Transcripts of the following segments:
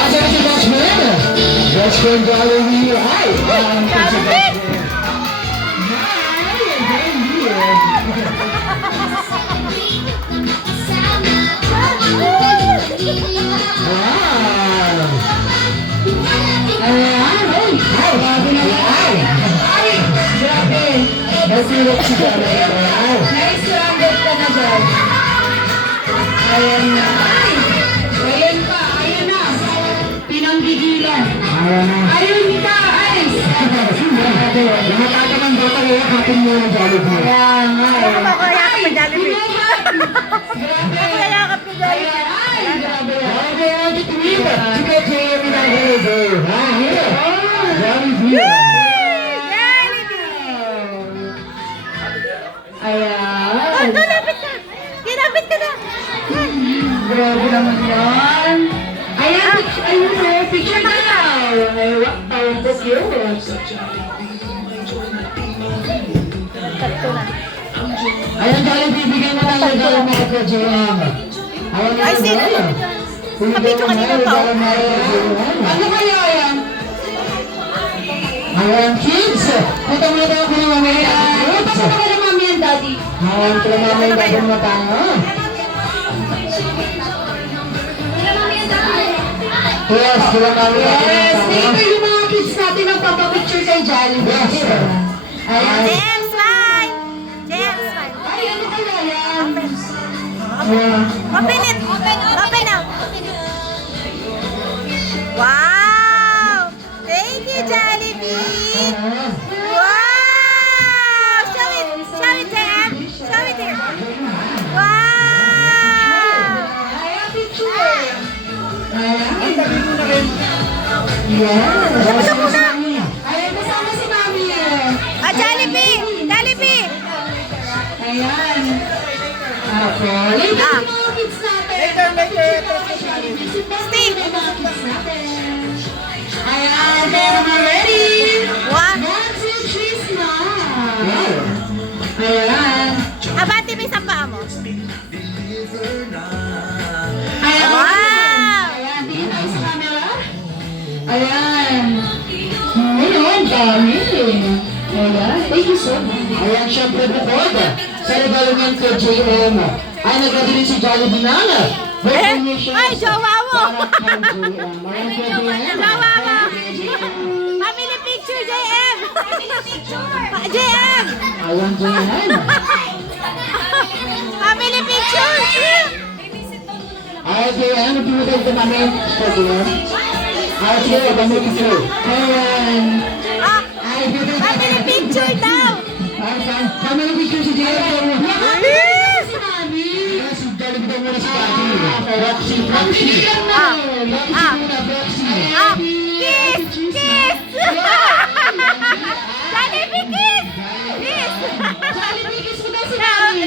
Asa na si Best Friend? Best Friend Jollibee. Ay! Nice rounded ka na dyan. Ayan na. Ayan pa. Ayan na. Pinanggigilan. Ayun ka. Ayos. Nakataman ba tayo kapin mo ng Jollibee? Kaya nga eh. Ako kaya ka pa Jollibee. Grabe. Ako kaya ka pa Jollibee. Ay, grabe. Okay, ang tituloy. Sige, Jollibee na Jollibee. Ha, here. Jollibee. Ayan. Lapit ka. Kinapit ka na. Grabe naman yan. Ayan, ayun na, picture na daw. Ay, wow, so cute. Ayan, Jollibee, bigyan mo lang yung dalawang mga ka-JM. Ay, sino? Kapito kanina pa, oh. Ano kaya yan? Ayan, kids. Punta mo na tayo kung mamaya. Punta mo na kay mami and daddy. Ayan, kung mamaya gagawin mo tayo. Yes, kung mamaya Yes, gagawin mo dito tayo. yung mga kids natin ang papapicture kay Jollibee. Yes. Ayan. James, smile. James, smile. Ay, ano kaya yan? Open it. Open now. Wow. Thank you, Jollibee. Wow. Show it. Show it, JM. Show it here. Wow. Ayan, picture. Yes. Ito muna. Ayan, kasama si mami eh. Ah, Jollibee. Jollibee. Ayan. Okay. Later Ah. yung mga kids natin. Steve. Yung mga kids natin. Ayan, they're all ready. Wow. 1, 2, 3, smile. Ayan. Abante mo isang paa mo. Ayan. Wow. Ayan, tingin tayo sa camera. Ayan. Ngayon, dami. Ayan, thank you so much. Ayan, syempre bukod sa regalungan ko, JM, ay nagkabili si Jollibee na. Ay, jowa mo. Ayan, Jowa mo. Family picture, JM. Family picture. JM. Ayan, JM. Family picture. Ayan, JM, nagpimutay ka namin. Ayan, sige, dami picture. Ayan. Ah, family picture daw. Ayan, family picture si JM. Si mami. Ayan, si Jollibee daw muna si Daddy. Roxy, Roxy. Bigyan na. Roxy muna, Roxy. Ah, kiss, kiss. Jollibee kiss. Kiss. Jollibee, kiss mo daw si mami.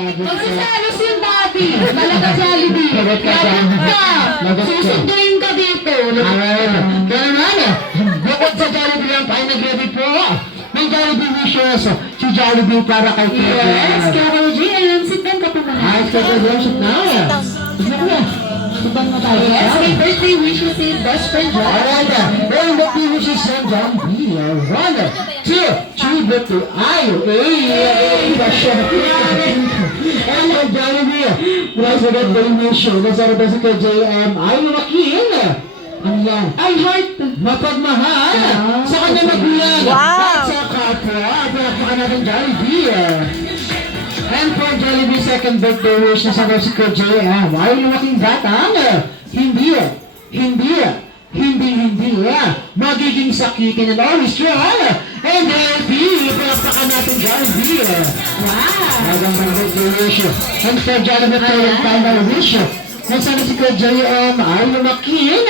Magsasalos yung daddy. Talaga Jollibee. Lagot ka dyan. Lagot ka. Susunduin ka dito. Ayan. Kaya naman, bukod sa Jollibee lang tayo nag-ready po. May Jollibee wishes si Jollibee para kay Kuya. Yes, Carol GM. Sit down ka pa muna. Ay, sa Jollibee na. Sige na. Sitan na tayo. Yes, may birthday wishes si best friend John. Alright, well, birthday wishes si Jollibee. 1, 2, tribute to Ay, Basha. Ay, Jollibee. Mula sa birthday wish, nasara ba si Kuya JM? Ay, makin. Ano yan? Ay, heart. Mapagmahal sa kanya magulang Wow. at sa kapwa. Pinapakan natin Jollibee. And for Jollibee second birthday wish na sa si Kuya JM, ay lumaking batang hindi magiging sakitin and always strong and healthy. Pinapakan natin Jollibee. Wow. Magandang birthday wish. And for Jollibee third final wish na sana si Kuya JM ay lumaking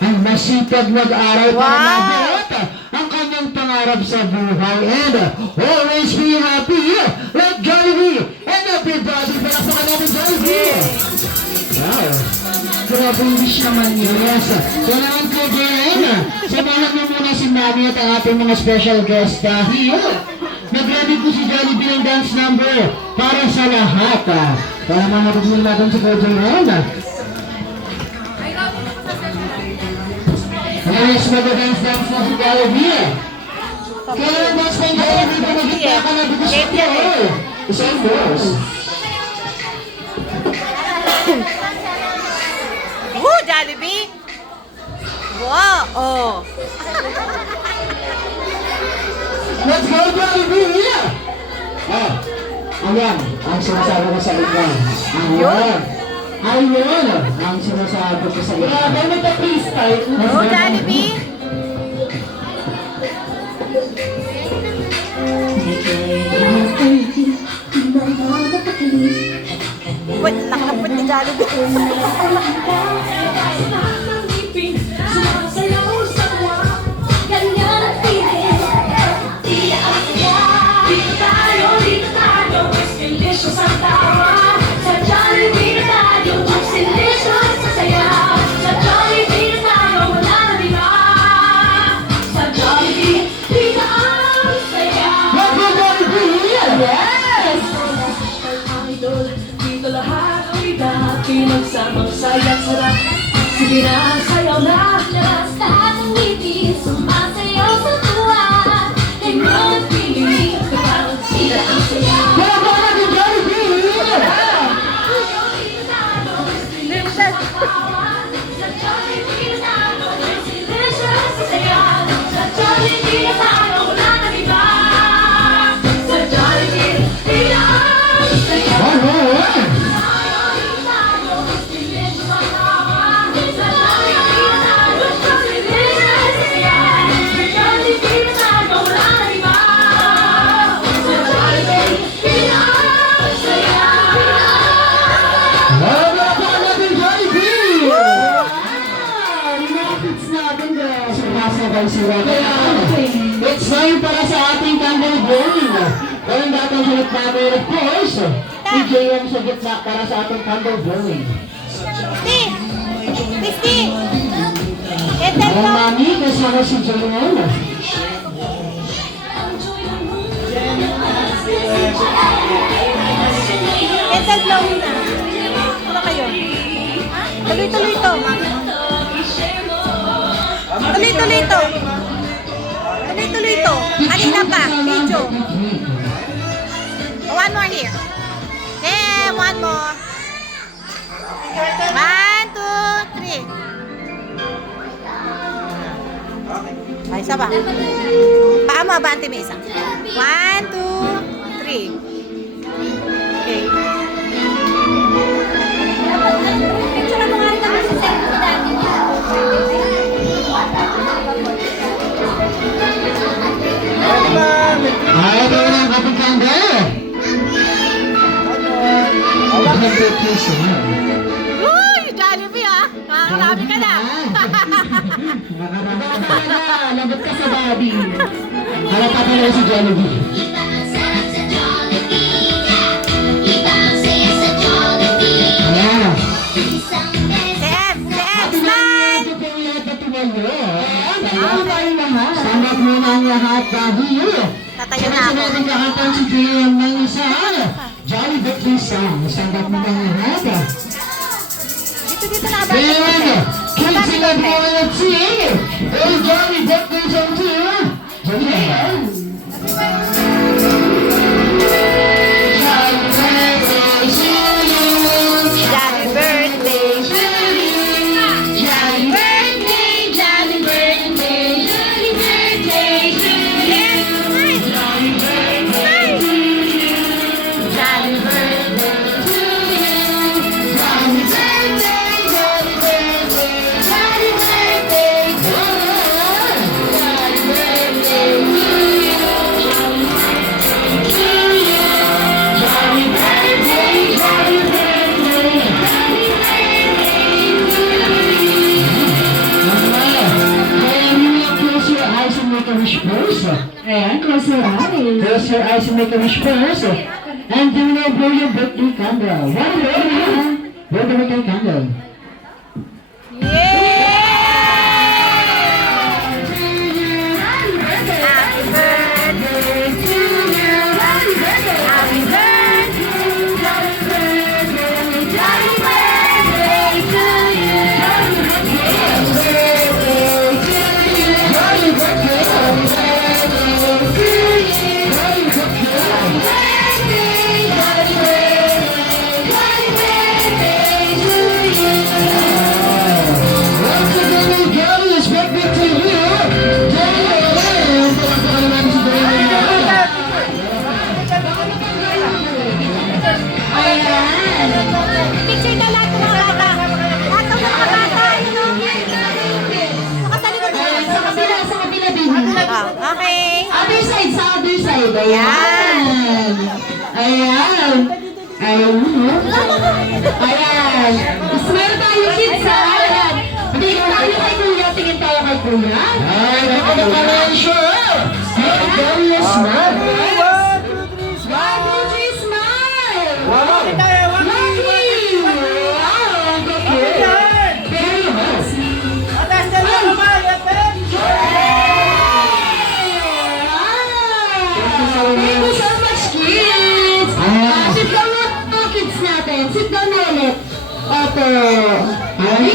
ang masipag mag-aral para Wow. mabuot ang kanyang pangarap sa buhay and always be happy like Jollibee and everybody. Palakpakan natin Jollibee. Wow. Grabe yung wish naman yun. Yes. So naman ko din, samahan mo muna si Mami at ang ating mga special guest dahil nag-ready din po si Jollibee ng dance number para sa lahat. Para makapagmula natin si Kuya Ron. Yes, mag-dance na si Jollibee. Kaya ang dance na yung Jollibee na magiging ka na dito sa floor. Isang boss. Woo, Jollibee! Wow! Oh! Let's go, Jollibee! Ayan, ang sinasabi ko sa likod. Ayan. Ayun, ang sinasabi ko sa likod. Grabe, nagka-freestyle. Oh, Jollibee! Wait, nakakapit ni Jollibee. Pinagsamang sayang sarap. Sige na, sayaw na. Labas lahat ng ngiti, sumasayaw sa tuwa. And you're feeling kapag sila ang saya. Bravo natin, Jollibee! It's time para sa ating candle burning. Ngayon natin sa gitna namin, of course, DJ yung sa gitna para sa ating candle burning. Steve! Christy! Ethel Ang Glow! mami kasama si Jayon. Ethel Glow na. Ano kayo? Tuloy-tuloy to. Tuloy-tuloy to. Tuloy-tuloy to. Kanina pa. Video. One more here. Then, one more. 1, 2, 3. Ay, isa ba? Paa mo, abante may isa. 1, 2, 3. Okay. Picture mo nga rin naman sa set ko dati niya. Ayaw daw ng kapag candle. Uy, Jollibee ah! Makakarami ka na! Makarami ka na. Lagot ka sa body. Halata pa lang si Jollibee. Ayan. CM, smile! Stand up muna ang lahat dahil Tatayo na ako. natin kakatan si JM ng isang Jolly Victory Song. Stand up muna ang lahat. Dito na ba? Then, kids in the morning at sing. Hey, Jolly Victory Song too. Jolly Jolly birthday to you. Jolly birthday, jolly birthday, jolly birthday to you. Jolly birthday to you. Jolly birthday to you. Jolly birthday, jolly birthday, jolly birthday to you. Jolly birthday to you. Jolly birthday, jolly birthday, jolly birthday to you. Close your eyes and make a wish first. Ayan, close your eyes. Close your eyes and make a wish first. And do not blow your birthday candle. One blow the birthday candle. Yay! Happy birthday to you. Ayan. Ayan. Ayan. Ayan. Smile tayo, kids, ha? Ayan. Tingin tayo kay Kuya. Tingin tayo kay Kuya. Ay, congratulations! Very smart. 1, 2, 3, smile! Wow! Lucky! Wow, okay. Very nice. Thank you so much, kids! Sit down na mga kids natin. Sit down na ulit. Opo. Ay,